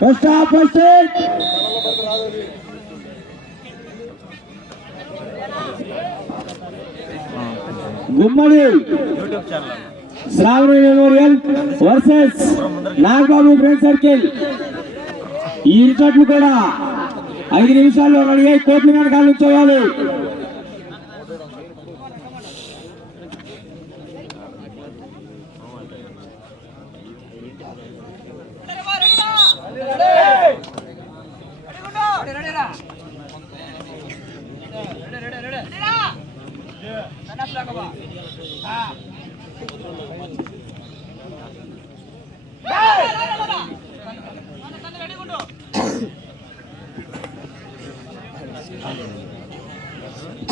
First half first Gummadi Sravani memorial versus Nagababu friend circle. ఈ జట్లు కూడా 5 నిమిషాల్లో రెడీ అయి కోట్ల వెనకాల నుంచోవాలి.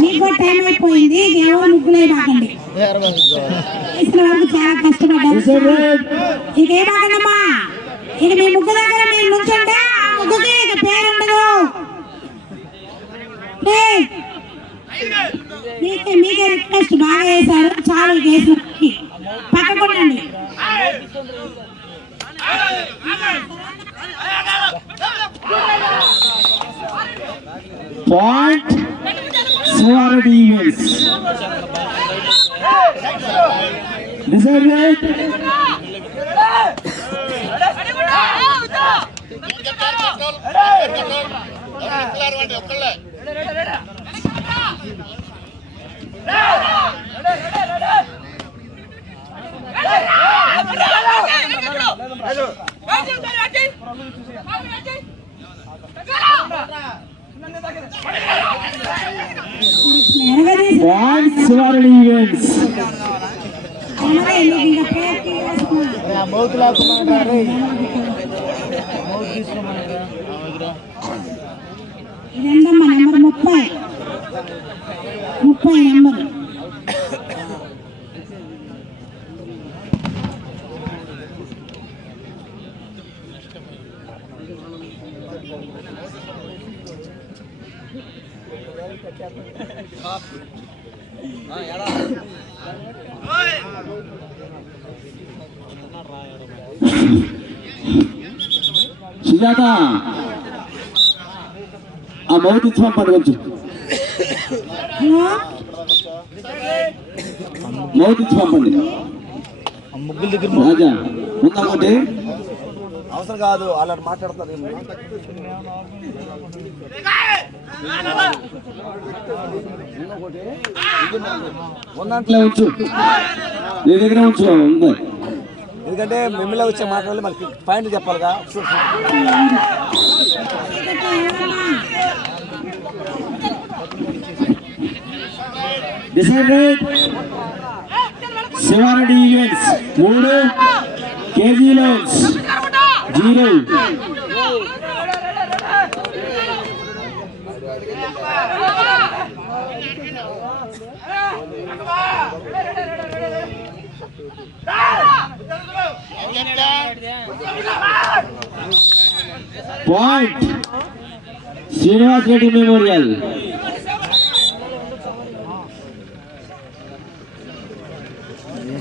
మీకు టైం అయిపోయింది. ఎవరు ముగ్గులే బాగండి, చాలా కష్టపడ్డారు. ఇకేమాకండమ్మా, ఇక మీ ముగ్గు దగ్గర మీరు నుంచుంటే ఆ ముగ్గుకి ఇక పేరుండదు. మీకే రిక్వెస్ట్ బాగా వేశారు, చాలా వేసిన పక్కకుండండి. Point Suvaradi Events. Decided. Point Suvaradi Events. ఇదండమ్మా నెంబర్ 30 నెంబర్. సుజాత ఆ మౌత్ ఇచ్చి పంపండి, కొంచెం మౌత్ ఇచ్చి పంపండి. రాజా ఉందనుకోండి, అవసరం కాదు, అలా మాట్లాడతారు. ఉందంటే ఉంచు, నీ దగ్గర ఉంచు. ఉంది ఎందుకంటే మిమ్మల్ని వచ్చే మాట్లాడాలి, మనకి point చెప్పాలిగా. Decided. Suvaradi Events 3, KG Loans 0. Point Srinivas Reddy Memorial.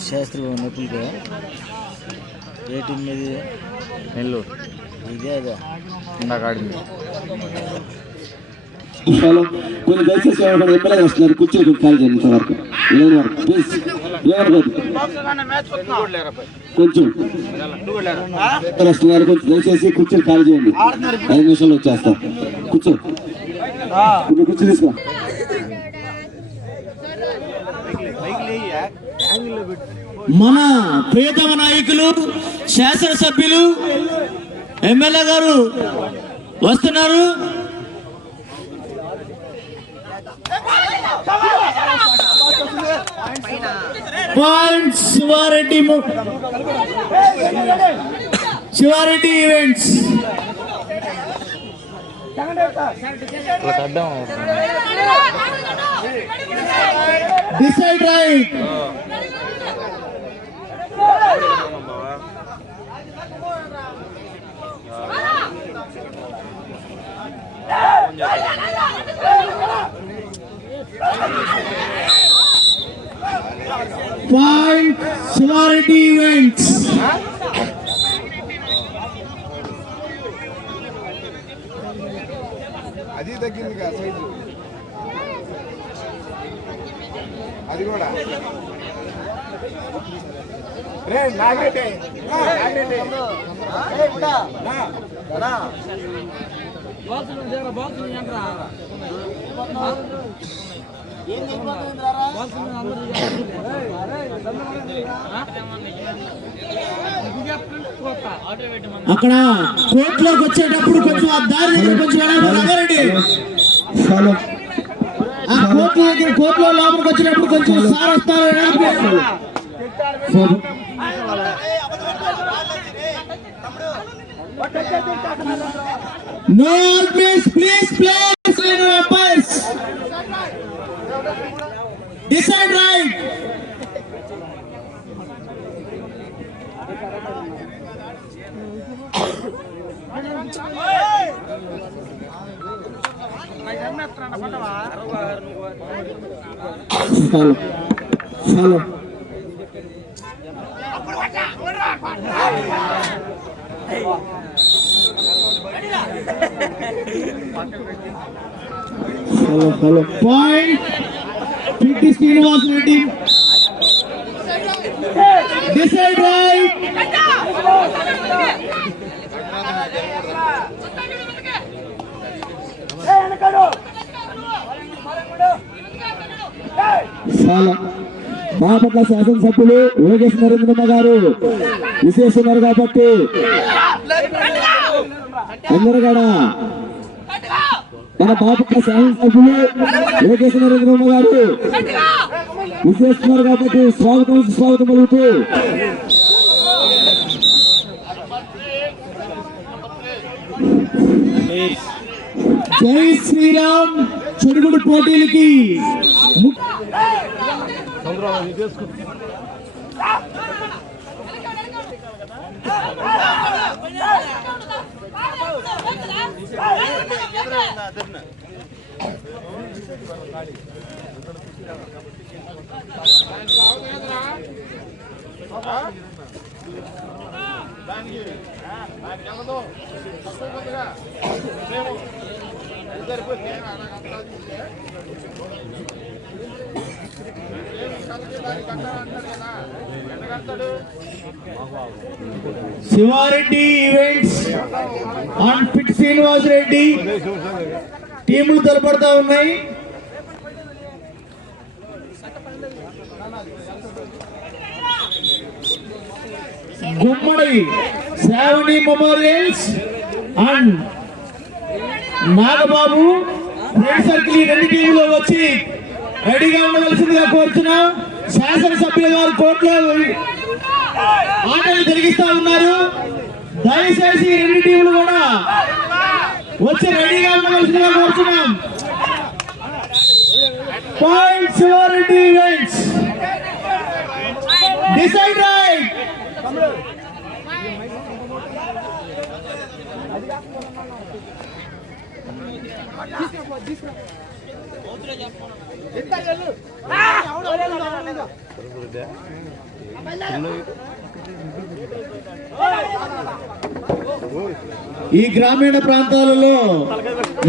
Shastri నొప్పులుగా ఏ టీం మీద నెల్లూరు ఇదే అదే ఇందాక ఆడింది. కొన్ని దయచేసి ఎమ్మెల్యే వస్తున్నారు, కూర్చొని ఖాళీ చేయండి వరకు లేని వరకు ప్లీజ్. ఏమనుకోదు, కొంచెం వస్తున్నారు, కొంచెం దయచేసి కూర్చొని ఖాళీ చేయండి. 5 నిమిషాలు వచ్చేస్తారు. కూర్చో, కూర్చో తీసుకో. మన ప్రియతమ నాయకులు శాసనసభ్యులు ఎమ్మెల్యే గారు వస్తున్నారు. Point Sivareddy events. Decide right. Point Suvaradi Events. అది తగ్గింది సైజు అది కూడా రే నాగరెడ్డి అక్కడ కోర్టులోకి వచ్చేటప్పుడు కొంచెం ఆ దారి దగ్గర కొంచెం రంగారెడ్డి ఆ కోర్టు దగ్గర కోర్టులో లోపలికి వచ్చినప్పుడు కొంచెం సార్ వస్తారు No please please umpires decide right. Follow. Follow. Point. PT Srinivas Reddy. Decide right. చాలా బాపట్ల శాసనసభ్యులు యోగేష్ నరేంద్రమ్మ గారు విశేషన్నారు కాబట్టి అందరూ కూడా మన బాపట్ల శాసనసభ్యులు యోగేష్ నరేంద్రమ్మ గారు విశేషన్నారు కాబట్టి స్వాగతం పలుకుతూ జై శ్రీరామ్ చెడుగుడు పోటీలకి శివారెడ్డి ఈవెంట్స్ అండ్ పిట్ శ్రీనివాస్ రెడ్డి టీములు తలపడతా ఉన్నాయి. Gummadi Sravani memorials and Nagababu friend circle రెండు టీములు వచ్చి రెడీగా ఉండవలసిందిగా కోరుతున్నాం. శాసనసభ్యుల గారు కోర్టులో ఆటలు జరిగిస్తా ఉన్నారు. దయచేసి రెండు టీములు కూడా వచ్చి రెడీగా ఉండవలసిందిగా కోరుతున్నాం. Point Sivareddy events decide right. ఈ గ్రామీణ ప్రాంతాలలో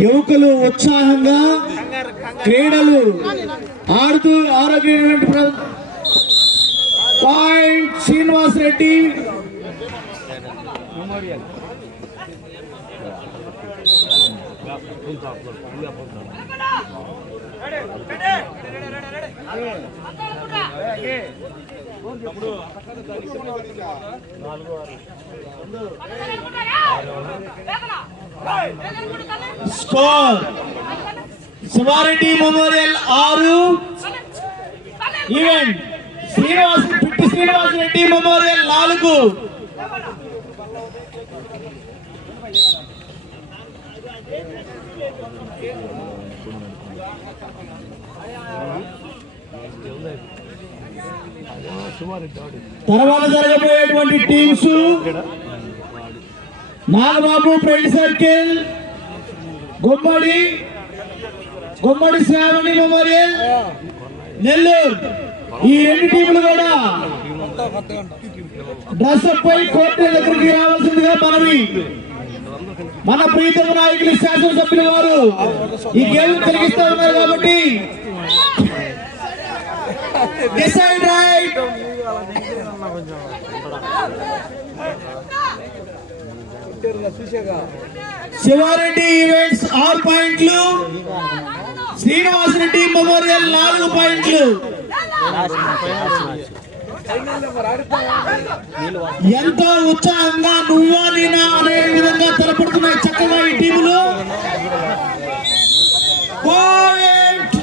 యువకులు ఉత్సాహంగా క్రీడలు ఆడుతూ ఆరోగ్యమైన point Srinivas Reddy score Sivareddy memorial 6 event Pitti Srinivas Reddy memorial 4. తర్వాత జరగబోయేటువంటి teams Nagababu friend circle, Gummadi Sravani memorial, Nellore. ఈ రెండు టీములు కూడా డ్రెస్ అప్ పై కోర్టు దగ్గరికి రావాల్సిందిగా మనవి. మన ప్రీతమ నాయకులు శాసనసభ్యులు వారు ఈ గేమ్ కలిగిస్తూ ఉన్నారు కాబట్టి డిసైడ్ రైట్. శివారెడ్డి ఈవెంట్స్ 6 పాయింట్లు, శ్రీనివాసరెడ్డి మెమోరియల్ 4 పాయింట్లు. ఎంతో ఉత్సాహంగా నువ్వా నేనా అనే విధంగా తలపడుతున్నాయి చక్కగా ఈ టీములు. Point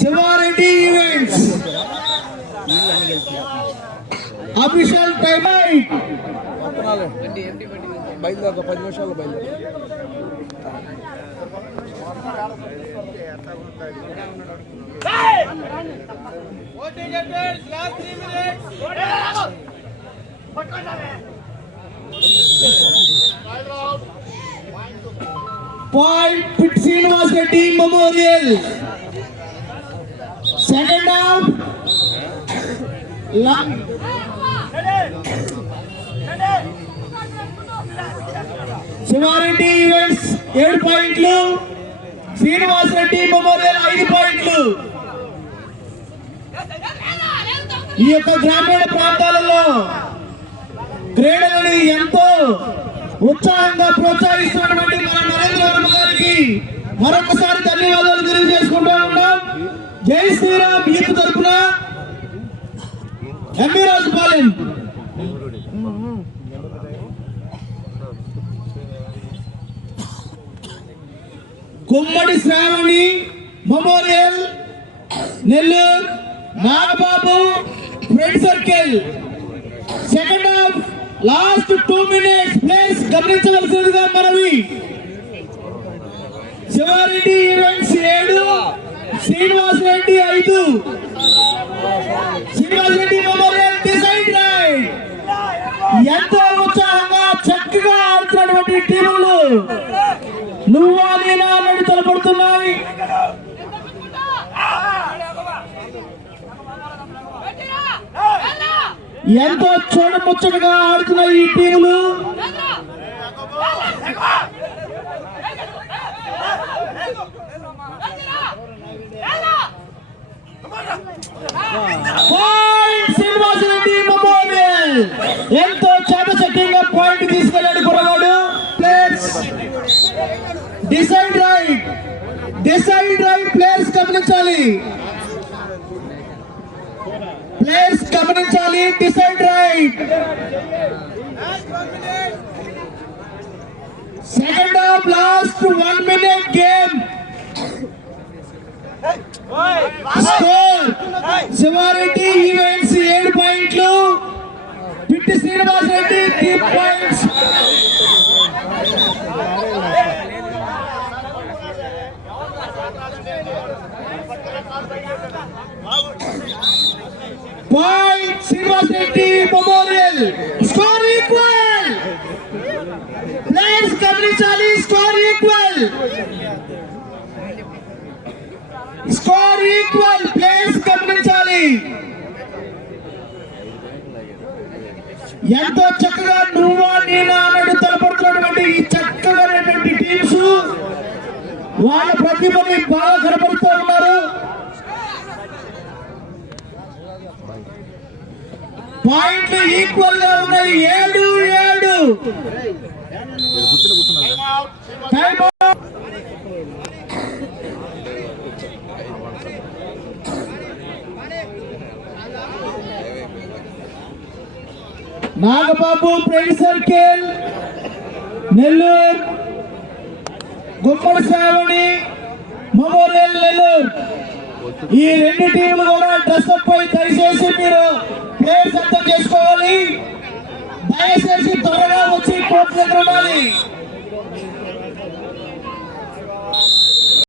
Sivareddy events. Official time బయలుదేరు 10 నిమిషాలు బయలుదేరు. Point Pitti Srinivasareddy memorial. Second half Sivareddy events 7 పాయింట్లు, శ్రీనివాసరెడ్డి మెమోరియల్ 5 పాయింట్లు. ఈ యొక్క గ్రామీణ ప్రాంతాలలో క్రీడలని ఎంతో ఉత్సాహంగా ప్రోత్సహిస్తున్నటువంటి మన నరేంద్ర వర్మ గారికి మరొకసారి ధన్యవాదాలు తెలియజేసుకుంటూ ఉన్నాం. జై శ్రీరామ్ యూత్ తరఫున MB Rajupalem. Gummadi Sravani memorial Nellore Nagababu friend circle. Second half last 2 minutes place గమనించవలసిందిగా మనవి. Sivareddy events 7, Srinivasareddy 5. Srinivasareddy memorial decide right. ఎంతో ఉత్సాహంగా చక్కగా ఆడుతున్నటువంటి టీములు నువ్వా నేనా అన్నట్టు తలపడుతున్నాయి. ఎంతో చూడముచ్చటగా ఆడుతున్న ఈ టీములు శ్రీనివాసరెడ్డి మెమోరియల్ ఎంతో చాకచక్యంగా పాయింట్ తీసుకెళ్ళాడు కుర్రవాడు. Players decide right, decide right. Players గమనించాలి, ప్లేయర్స్ గమనించాలి. Decide right. Second half last 1 minute game. Score Sivareddy events 7 పాయింట్లు, Pitti Srinivasareddy 3 points. Point Srinivasreddy Memorial. Score equal. Players గమనించాలి. Score equal. Score equal. Players గమనించాలి. ఎంతో చక్కగా నువ్వా నేనా అన్నట్టు తలపడుతున్నటువంటి ఈ చక్కగా టీమ్స్ వాళ్ళ ప్రతిభని బాగా కనపడుతూ ఉన్నారు. పాయింట్లు ఈక్వల్ గా ఉన్నాయి. 7-7. Time out. Nagababu friend circle Nellore, Gummadi Sravani memorial Nellore. ఈ 2 టీములు కూడా డ్రెస్అప్ పై దయచేసి మీరు ప్లేయర్స్ అర్థం చేసుకోవాలి. దయచేసి త్వరగా వచ్చి కోర్టు దగ్గర ఉండాలి.